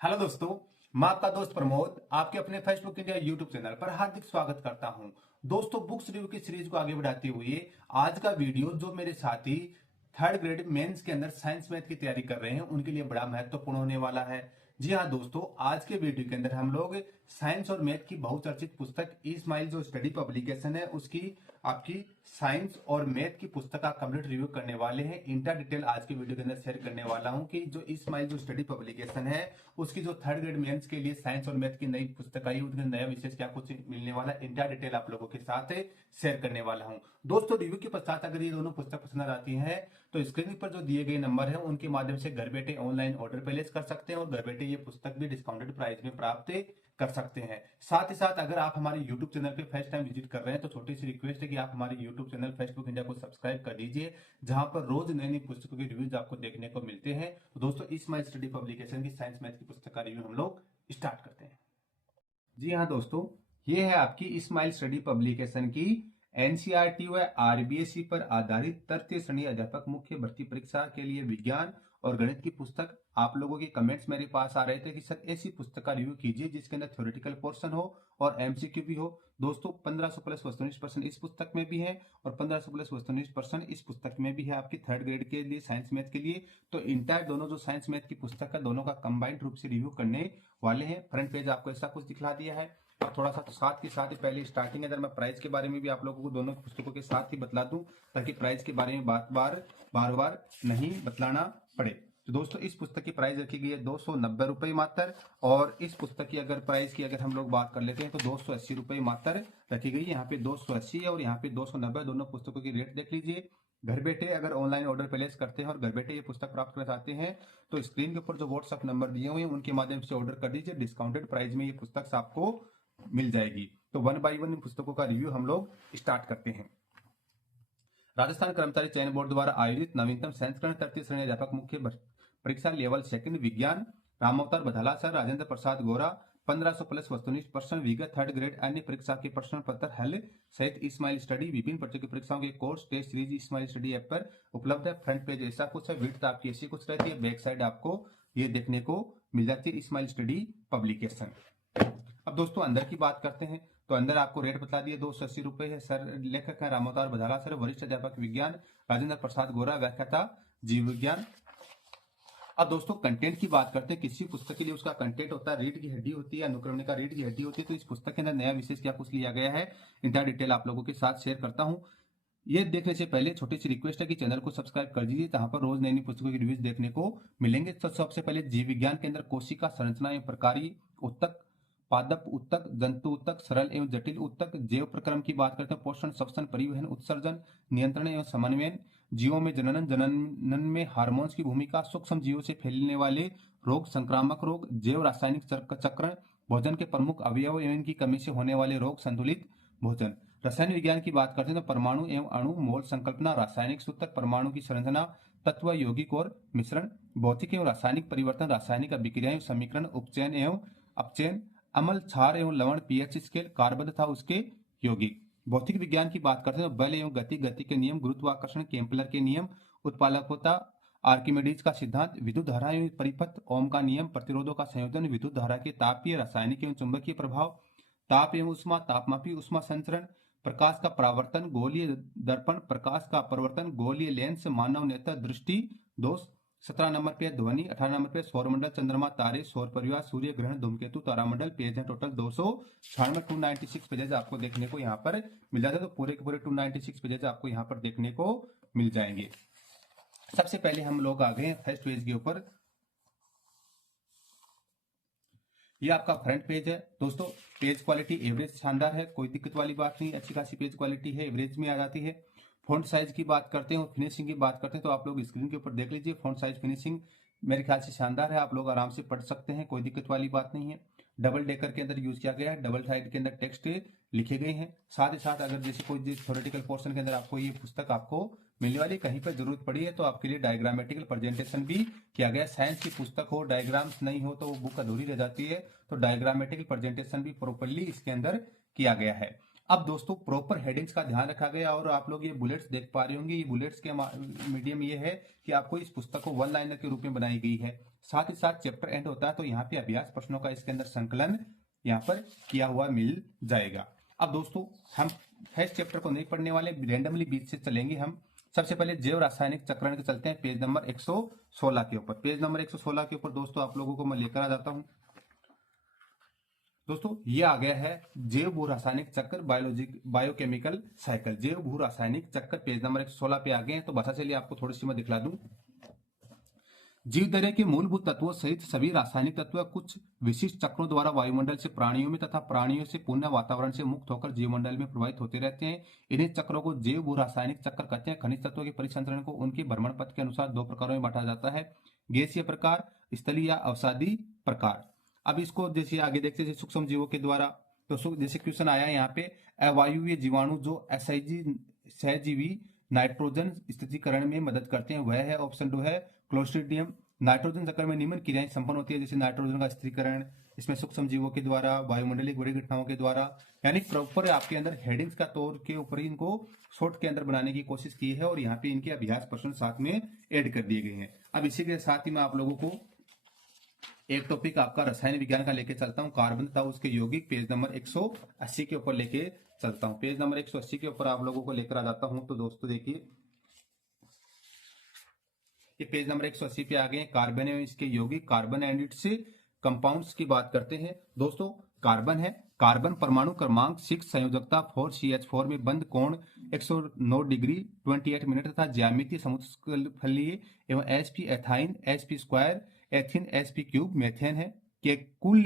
Hello दोस्तों, मैं आपका दोस्त प्रमोद आपके अपने फेसबुक इंडिया यूट्यूब चैनल पर हार्दिक स्वागत करता हूं। दोस्तों, बुक्स रिव्यू की सीरीज को आगे बढ़ाते हुए आज का वीडियो जो मेरे साथी थर्ड ग्रेड मेंस के अंदर साइंस मैथ की तैयारी कर रहे हैं उनके लिए बड़ा महत्वपूर्ण होने वाला है। जी हाँ दोस्तों, आज के वीडियो के अंदर हम लोग साइंस और मैथ की बहुचर्चित पुस्तक इस्माइल जो स्टडी पब्लिकेशन है उसकी आपकी साइंस और मैथ की पुस्तक का कंप्लीट रिव्यू करने वाले हैं। इंटा डिटेल आज के वीडियो के अंदर शेयर करने वाला हूं कि जो इस्माइल जो स्टडी पब्लिकेशन है उसकी जो थर्ड ग्रेड मेंस के लिए साइंस और मैथ की नई पुस्तक आई उसके नया विशेष क्या कुछ मिलने वाला इंटा डिटेल आप लोगों के साथ शेयर करने वाला हूं। दोस्तों, रिव्यू के पश्चात अगर ये दोनों पुस्तक पसंद आती है तो स्क्रीन पर जो दिए गए नंबर है उनके माध्यम से घर बैठे ऑनलाइन ऑर्डर प्लेस कर सकते हैं और घर बैठे ये पुस्तक भी डिस्काउंटेड प्राइस में प्राप्त कर सकते हैं। साथ ही साथ अगर आप हमारे YouTube चैनल पे फर्स्ट टाइम विजिट कर रहे हैं तो छोटी सी रिक्वेस्ट है कि आप हमारे YouTube चैनल फेसबुक इंडिया को सब्सक्राइब कर लीजिए, जहां पर रोज नई नई पुस्तकों के रिव्यूज आपको देखने को मिलते हैं। तो दोस्तों, इस माई स्टडी पब्लिकेशन की साइंस मैथ की पुस्तक का रिव्यू हम लोग स्टार्ट करते हैं। जी हाँ दोस्तों, ये है आपकी इस्माइल स्टडी पब्लिकेशन की एनसीईआरटी व आरबीएसई पर आधारित तृतीय श्रेणी अध्यापक मुख्य भर्ती परीक्षा के लिए विज्ञान और गणित की पुस्तक। आप लोगों के कमेंट्स मेरे पास आ रहे थे कि सर ऐसी पुस्तक का रिव्यू कीजिए जिसके अंदर थ्योरेटिकल पोर्शन हो और एमसीक्यू भी हो। दोस्तों, 1500 प्लस वस्तुनिष्ठ प्रश्न इस पुस्तक में भी है और 1500 प्लस वस्तुनिष्ठ प्रश्न इस पुस्तक में भी है आपकी थर्ड ग्रेड के लिए साइंस मैथ के लिए। तो इंटायर दोनों जो साइंस मैथ की पुस्तक है दोनों का कंबाइंड रूप से रिव्यू करने वाले हैं। फ्रंट पेज आपको ऐसा कुछ दिखला दिया है। अब थोड़ा सा साथ के साथ ही पहले स्टार्टिंग अगर मैं प्राइस के बारे में भी आप लोगों को दोनों पुस्तकों के साथ ही बतला दूं ताकि प्राइस के बारे में बार बार नहीं बतलाना पड़े। तो दोस्तों, इस पुस्तक की प्राइस रखी गई है 290 रुपए मात्र और इस पुस्तक की अगर प्राइस की अगर हम लोग बात कर लेते हैं तो 280 रुपए मात्र रखी गई है। यहाँ पे 280 है और यहाँ पे 290, दोनों पुस्तकों की रेट देख लीजिए। घर बैठे अगर ऑनलाइन ऑर्डर प्लेस करते हैं और घर बैठे ये पुस्तक प्राप्त करना चाहते हैं तो स्क्रीन के ऊपर जो व्हाट्सएप नंबर दिए हुए हैं उनके माध्यम से ऑर्डर कर दीजिए। डिस्काउंटेड प्राइस में ये पुस्तक आपको मिल जाएगी। तो वन बाय वन पुस्तकों का रिव्यू हम लोग स्टार्ट करते हैं। राजस्थान कर्मचारी चयन बोर्ड द्वारा आयोजित नवीनतम संस्करण तृतीय श्रेणी अध्यापक मुख्य परीक्षा लेवल सेकंड विज्ञान, रामावतार बधाला सर, राजेंद्र प्रसाद गोरा, 1500 प्लस वस्तुनिष्ठ प्रश्न, विगत थर्ड ग्रेड अन्य परीक्षा के प्रश्न पत्र हल सहित इस्माइल स्टडी विभिन्न प्रतियोगी परीक्षाओं के कोर्स टेस्ट सीरीज इस्माइल स्टडी ऐप पर उपलब्ध है। फ्रंट पेज ऐसा कुछ है, विड्थ आपकी ऐसी कुछ रहती है, बैक साइड आपको ये देखने को मिल जाती है इस्माइल स्टडी पब्लिकेशन। अब दोस्तों, अंदर की बात करते हैं तो अंदर आपको रेट बता दिए 280 रुपए है। सर लेखक है रामावतार बधाला सर, वरिष्ठ अध्यापक विज्ञान राजेंद्र प्रसाद गोरा, व्याख्याता जीव विज्ञान। अब दोस्तों, कंटेंट की बात करते हैं। किसी पुस्तक के लिए उसका कंटेंट होता है, रीढ़ की हड्डी होती है, अनुक्रमणिका रीढ़ की हड्डी होती है। तो इस पुस्तक के अंदर नया विशेष क्या कुछ लिया गया है इंटा डिटेल आप लोगों के साथ शेयर करता हूं। ये देखने से पहले छोटी सी रिक्वेस्ट है कि चैनल को सब्सक्राइब कर दीजिए, जहां पर रोज नई नई पुस्तकों की रिव्यूज देखने को मिलेंगे। तो सबसे पहले जीव विज्ञान के अंदर कोशिका संरचना एवं प्रकारी उत्तक, पादप उत्तक, जंतु उत्तक, सरल एवं जटिल उत्तक, जैव प्रक्रम की बात करते हैं, पोषण, श्वसन, परिवहन, उत्सर्जन, नियंत्रण एवं समन्वयन, जीवों में जनन, जनन में हार्मोन्स की भूमिका, सूक्ष्म जीवों से फैलने वाले रोग, संक्रामक रोग, जैव रासायनिक चक्रण, भोजन के प्रमुख अवयव एवं इनकी कमी से होने वाले रोग, संतुलित भोजन। रसायन विज्ञान की बात करते हैं तो परमाणु एवं अणु, मोल संकल्पना, रासायनिक सूत्रक, परमाणु की संरचना, तत्व, यौगिक और मिश्रण, भौतिक एवं रासायनिक परिवर्तन, रासायनिक अभिक्रियाएं, समीकरण, उपचयन एवं अपचयन, अम्ल, क्षार एवं लवण, पीएच स्केल, कार्बन तथा उसके यौगिक। भौतिक विज्ञान की बात करते हैं तो बल एवं गति, गति के नियम, गुरुत्वाकर्षण, केम्पलर के नियम, उत्पादकता, आर्किमिडीज का सिद्धांत, विद्युत धारा एवं परिपथ, ओम का नियम, प्रतिरोधों का संयोजन, विद्युत धारा के तापीय, रासायनिक एवं चुंबकीय प्रभाव, ताप एवं उष्मा, तापमापी उष्मा संचरण, प्रकाश का परावर्तन, गोलीय दर्पण, प्रकाश का अपवर्तन, गोलीय लेंस, मानव नेत्र, दृष्टि दोष। 17 नंबर पे ध्वनि, 18 नंबर पे सौरमंडल, चंद्रमा, तारे, सौर परिवार, सूर्य ग्रहण, धूमकेतु, तारामंडल। पेज है टोटल 296, 296 पेजेस आपको देखने को यहाँ पर मिल जाते हैं। तो पूरे के पूरे 296 पेजेस आपको यहाँ पर देखने को मिल जाएंगे। सबसे पहले हम लोग आ गए फर्स्ट पेज के ऊपर। ये आपका फ्रंट पेज है दोस्तों। पेज क्वालिटी एवरेज शानदार है, कोई दिक्कत वाली बात नहीं, अच्छी खासी पेज क्वालिटी है, एवरेज में आ जाती है। फॉन्ट साइज की बात करते हैं और फिनिशिंग की बात करते हैं तो आप लोग स्क्रीन के ऊपर देख लीजिए। फॉन्ट साइज फिनिशिंग मेरे ख्याल से शानदार है, आप लोग आराम से पढ़ सकते हैं, कोई दिक्कत वाली बात नहीं है। डबल डेकर के अंदर यूज किया गया है, डबल साइड के अंदर टेक्स्ट लिखे गए हैं। साथ ही साथ अगर जैसे कोई थ्योरेटिकल पोर्शन के अंदर आपको ये पुस्तक आपको मिलने वाली, कहीं पर जरूरत पड़ी है तो आपके लिए डायग्रामेटिकल प्रेजेंटेशन भी किया गया है। साइंस की पुस्तक हो, डायग्राम्स नहीं हो तो वो बुक अधूरी रह जाती है, तो डायग्रामेटिकल प्रेजेंटेशन भी प्रॉपरली इसके अंदर किया गया है। अब दोस्तों प्रॉपर हेडिंग्स का ध्यान रखा गया और आप लोग ये बुलेट्स देख पा रहे होंगे। ये बुलेट्स के मीडियम ये है कि आपको इस पुस्तक को वन लाइनर के रूप में बनाई गई है। साथ ही साथ चैप्टर एंड होता है तो यहाँ पे अभ्यास प्रश्नों का इसके अंदर संकलन यहाँ पर किया हुआ मिल जाएगा। अब दोस्तों हम फर्स्ट चैप्टर को नहीं पढ़ने वाले, रैंडमली बीच से चलेंगे हम। सबसे पहले जैव रासायनिक चक्रण के चलते हैं पेज नंबर 116 के ऊपर। पेज नंबर 116 के ऊपर दोस्तों आप लोगों को मैं लेकर आ जाता हूं। दोस्तों ये आ गया है जैव भू रासायनिक चक्र बायोकेमिकल साइकिल। जैव भू रासायनिक चक्र पेज नंबर 116 पे आ गए हैं। तो भाषा से लिए आपको थोड़ी सी मैं दिखला दूं। जीवदर्य के मूलभूत तत्वों सहित सभी रासायनिक तत्व कुछ विशिष्ट चक्रों द्वारा वायुमंडल से प्राणियों में तथा प्राणियों से पुनः वातावरण से मुक्त होकर जीवमंडल में प्रवाहित होते रहते हैं। इन्हीं चक्रों को जैव भू रासायनिक चक्र कहते हैं। खनिज तत्वों के परिसंचरण को उनके भ्रमण पथ के अनुसार दो प्रकारों में बांटा जाता है, गैसीय प्रकार, स्थलीय या अवसादी प्रकार। अब इसको जैसे आगे देखते हैं सूक्ष्म जीवों के द्वारा, तो जैसे क्वेश्चन आया यहाँ पे अवायुवीय जीवाणु जो सहजीवी नाइट्रोजन स्थितिकरण में मदद करते हैं वह है ऑप्शन 2 है क्लोस्ट्रीडियम। नाइट्रोजन चक्र में निम्न क्रियाएं संपन्न होती है जैसे नाइट्रोजन का स्थिरीकरण, इसमें सूक्ष्म जीवों के द्वारा, वायुमंडलीय बड़ी घटनाओं के द्वारा। यानी प्रॉपर आपके अंदर हेडिंग्स का तौर के ऊपर इनको शॉर्ट के अंदर बनाने की कोशिश की है और यहाँ पे इनके अभ्यास प्रश्न साथ में ऐड कर दिए गए हैं। अब इसी के साथ ही मैं आप लोगों को एक टॉपिक आपका रसायन विज्ञान का लेके चलता हूँ, कार्बन तथा उसके यौगिक, पेज नंबर 180 के ऊपर लेके चलता हूँ। पेज नंबर 180 के ऊपर आप लोगों को लेकर आ जाता हूँ। तो दोस्तों देखिए ये पेज नंबर 180 पे आ गए। कार्बन है इसके यौगिक, कार्बन एंड इट्स कंपाउंड्स की बात करते हैं। दोस्तों कार्बन है, कार्बन परमाणु क्रमांक 6 संयोजकता 4CH4 में बंद कोण 109 डिग्री 28 मिनट तथा ज्यामितीय समुद्रफलीय एवं sp ethyne sp square ethyne sp cube methane है के कुल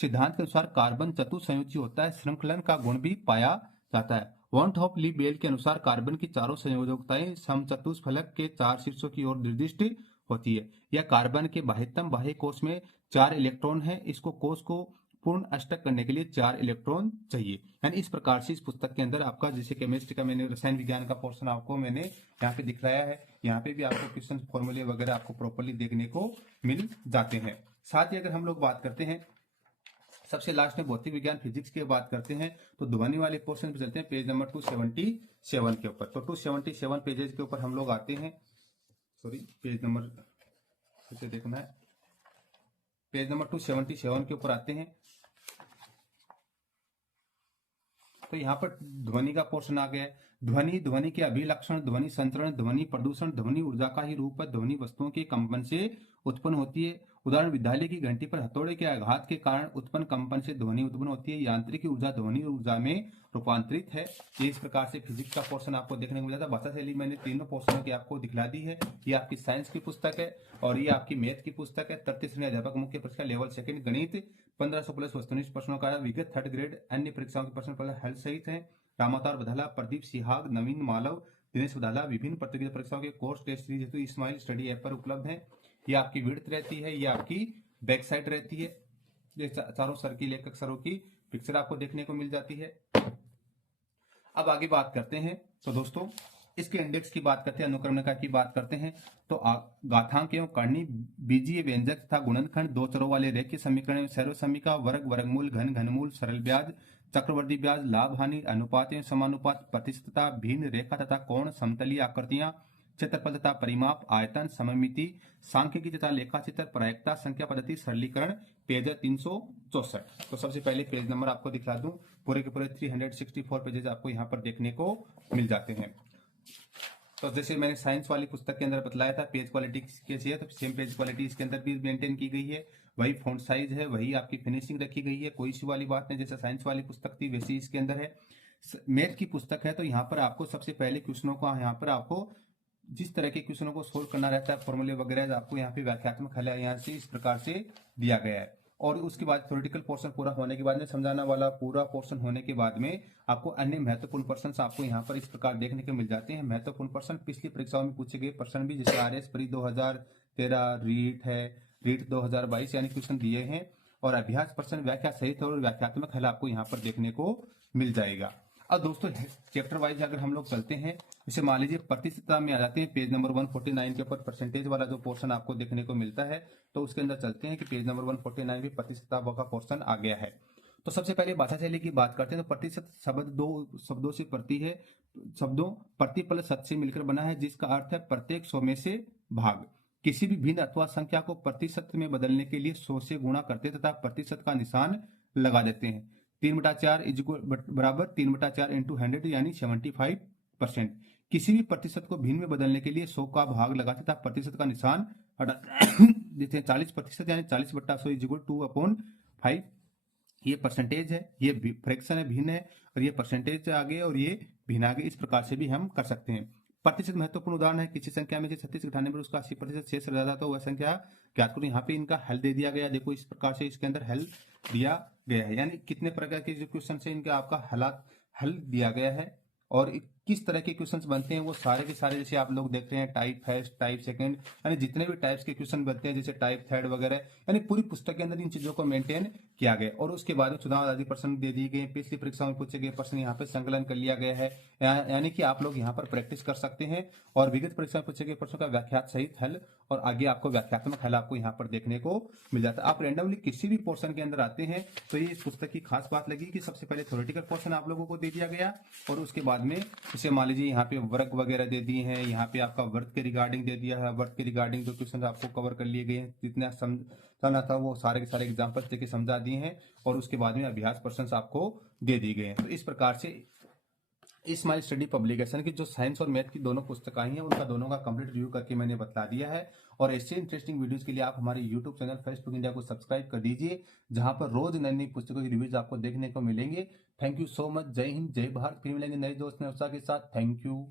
सिद्धांत के अनुसार कार्बन चतुसंयोजी होता है। श्रृंखलन का गुण भी पाया जाता है। वॉन टॉप ली बेल के अनुसार कार्बन की चारों संयोजकताएं समचतुष्फलक के 4 शीर्षों की ओर निर्दिष्ट होती है। यह कार्बन के बाह्यतम बाह्य कोश में 4 इलेक्ट्रॉन है। इसको कोश को पूर्ण अष्टक करने के लिए 4 इलेक्ट्रॉन चाहिए। यानी इस प्रकार से इस पुस्तक के अंदर आपका जैसे केमिस्ट्री का मैंने रसायन विज्ञान का पोर्शन आपको मैंने यहाँ पे दिखलाया है। यहाँ पे भी आपको क्वेश्चन फॉर्मूले वगैरह आपको प्रॉपरली देखने को मिल जाते हैं। साथ ही अगर हम लोग बात करते हैं सबसे लास्ट में भौतिक विज्ञान फिजिक्स की बात करते हैं तो ध्वनि वाले पोर्शन पे चलते हैं पेज नंबर 277 के ऊपर। तो 277 पेजेस के ऊपर हम लोग आते हैं। सॉरी पेज नंबर फिर देखना है, पेज नंबर 277 के ऊपर आते हैं। तो यहाँ पर ध्वनि का पोर्शन आ गया है। ध्वनि के अभिलक्षण, ध्वनि संचरण, ध्वनि प्रदूषण, ध्वनि ऊर्जा का ही रूप है। ध्वनि वस्तुओं के कंपन से उत्पन्न होती है। उदाहरण विद्यालय की घंटी पर हथौड़े के आघात के कारण उत्पन्न कंपन से ध्वनि उत्पन्न होती है। यांत्रिक ऊर्जा ध्वनि ऊर्जा में रूपांतरित है। ये इस प्रकार से फिजिक्स का पोर्शन आपको देखने को मिला था। भाषा शैली मैंने तीनों पोर्शनों की आपको दिखला दी है। ये आपकी साइंस की पुस्तक है और ये आपकी मैथ की पुस्तक है। 33 श्रेणी अध्यापक मुख्य परीक्षा लेवल सेकंड गणित 1500 प्लस वस्तुनिष्ठ प्रश्नों का विगत 3rd ग्रेड अन्य परीक्षाओं के प्रश्न पत्र हल सहित है। रामावतार बधाला, प्रदीप सिहाग, नवीन मालव, दिनेश बधाला विभिन्न प्रतियोगिता परीक्षाओं के कोर्स टेस्ट सीरीज हेतु इस्माइल स्टडी ऐप पर उपलब्ध है। ये आपकी विड्थ रहती है, ये आपकी बैक साइड रहती है। ये चारों सर्किल एक अक्षरों की पिक्चर आपको देखने को मिल जाती है। अब आगे बात करते हैं तो दोस्तों इसके इंडेक्स की बात करते हैं, अनुक्रमणिका की बात करते हैं। तो घातांक एवं कर्ण बीजीय व्यंजक तथा गुणनखंड दो चरों वाले रेखीय समीकरण में सर्वसमीका, वर्ग, वर्गमूल, घन, घनमूल, सरल ब्याज, चक्रवर्ती ब्याज, लाभ हानि, अनुपात एवं समानुपात, प्रतिशतता, भिन्न रेखा तथा कोण, समतलीय आकृतियां, क्षेत्रफल तथा परिमाप, आयतन, सममिति, सांख्यिकी तथा लेखाचित्र, प्रायिकता, संख्या पद्धति, सरलीकरण, पेज 364। तो सबसे पहले पेज नंबर आपको दिखला दूं। पूरे के पूरे 364 पेजेस आपको यहाँ पर देखने को मिल जाते हैं। तो जैसे मैंने साइंस वाली पुस्तक के अंदर बतलाया था पेज क्वालिटी कैसी है, तो सेम पेज क्वालिटी इसके अंदर भी मेंटेन की गई है। वही फॉन्ट साइज है, वही आपकी फिनिशिंग रखी गई है, कोई सी वाली बात नहीं। जैसे साइंस वाली पुस्तक थी वैसी इसके अंदर है। मैथ की पुस्तक है तो यहाँ पर आपको सबसे पहले क्वेश्चनों का यहाँ पर आपको जिस तरह के क्वेश्चनों को सोल्व करना रहता है, फॉर्मूले वगैरह आपको यहाँ पे व्याख्यात्मक हल यहाँ से इस प्रकार से दिया गया है। और उसके बाद थ्योरेटिकल पोर्शन पूरा होने के बाद में समझाना वाला पूरा पोर्शन होने के बाद में आपको अन्य महत्वपूर्ण प्रश्न आपको यहाँ पर इस प्रकार देखने को मिल जाते हैं। महत्वपूर्ण प्रश्न पिछली परीक्षाओं में पूछे गए प्रश्न भी, जैसे RS प्री 2013 रीट है, रीट 2022 यानी क्वेश्चन दिए हैं। और अभ्यास प्रश्न व्याख्या सहित और व्याख्यात्मक हल आपको यहाँ पर देखने को मिल जाएगा। अब दोस्तों चैप्टर वाइज अगर हम लोग चलते हैं, जैसे मान लीजिए प्रतिशतता में आ जाते हैं, पेज नंबर 149 के ऊपर परसेंटेज वाला जो पोर्शन आपको देखने को मिलता है, तो उसके अंदर चलते हैं कि पेज नंबर 149 में प्रतिशतता का पोर्शन आ गया है। तो सबसे पहले भाषा शैली की बात करते हैं तो प्रतिशत शब्द दो शब्दों से प्रति है, शब्दों प्रति प्लस शत से मिलकर बना है, जिसका अर्थ है प्रत्येक 100 में से भाग। किसी भी भिन्न अथवा संख्या को प्रतिशत में बदलने के लिए 100 से गुणा करते हैं तथा प्रतिशत का निशान लगा देते हैं। 3/4 बराबर 3/4 इंटू 100 यानी 75%। किसी भी प्रतिशत को भिन्न में बदलने के लिए 100 का भाग लगाते तथा प्रतिशत का निशान हटा देते हैं। 40% यानी 40/100 इज इक्वल 2/5। ये परसेंटेज है, ये फ्रैक्शन है, भिन्न है, और ये परसेंटेज आगे और ये भिन्न आगे, इस प्रकार से भी हम कर सकते हैं। प्रतिशत महत्वपूर्ण उदाहरण है, किसी संख्या में से 36 घटाने पर उसका 80% शेष रह जाता है तो वह संख्या ज्ञात करो। यहाँ पे इनका हल दे दिया गया, देखो इस प्रकार से इसके अंदर हल दिया गया है, यानी कितने प्रकार के जो क्वेश्चन है इनका आपका हल दिया गया है और किस तरह के क्वेश्चंस बनते हैं वो सारे के सारे, जैसे आप लोग देख रहे हैं टाइप फर्स्ट, टाइप सेकंड, यानी जितने भी टाइप्स के क्वेश्चन बनते हैं जैसे टाइप थर्ड वगैरह, यानी पूरी पुस्तक के अंदर इन चीजों को मेंटेन किया गया। और उसके बाद में चुनाव आदि प्रश्न दे दिए गए, पिछली परीक्षा में पूछे गए प्रश्न यहाँ पे संकलन कर लिया गया है, यानी कि आप लोग यहाँ पर प्रैक्टिस कर सकते हैं और विगत परीक्षा में पूछे गए प्रश्नों का व्याख्यात सहित हल और आगे आपको व्याख्यात्मक हल आपको यहाँ पर देखने को मिल जाता है। आप रेंडमली किसी भी पोर्शन के अंदर आते हैं तो ये इस पुस्तक की खास बात लगी कि सबसे पहले थ्योरेटिकल पोर्शन आप लोगों को दे दिया गया और उसके बाद में जैसे मान लीजिए यहाँ पे वर्ग वगैरह दे दिए हैं, यहाँ पे आपका वर्ग के रिगार्डिंग दे दिया है, वर्ग के रिगार्डिंग जो क्वेश्चन आपको कवर कर लिए गए हैं, जितना समझाना था वो सारे के सारे एग्जाम्पल्स देके समझा दिए हैं और उसके बाद में अभ्यास प्रश्न आपको दे दिए गए हैं। तो इस प्रकार से इस माई स्टडी पब्लिकेशन की जो साइंस और मैथ की दोनों पुस्तकें हैं उनका दोनों का कंप्लीट रिव्यू करके मैंने बता दिया है। और ऐसे इंटरेस्टिंग वीडियोस के लिए आप हमारे यूट्यूब चैनल फेसबुक इंडिया को सब्सक्राइब कर दीजिए, जहां पर रोज नई नई पुस्तकों की रिव्यूज आपको देखने को मिलेंगे। Thank you so much. जय हिंद, जय भारत। फिर मिलेंगे नए दोस्त नए उत्साह के साथ। Thank you.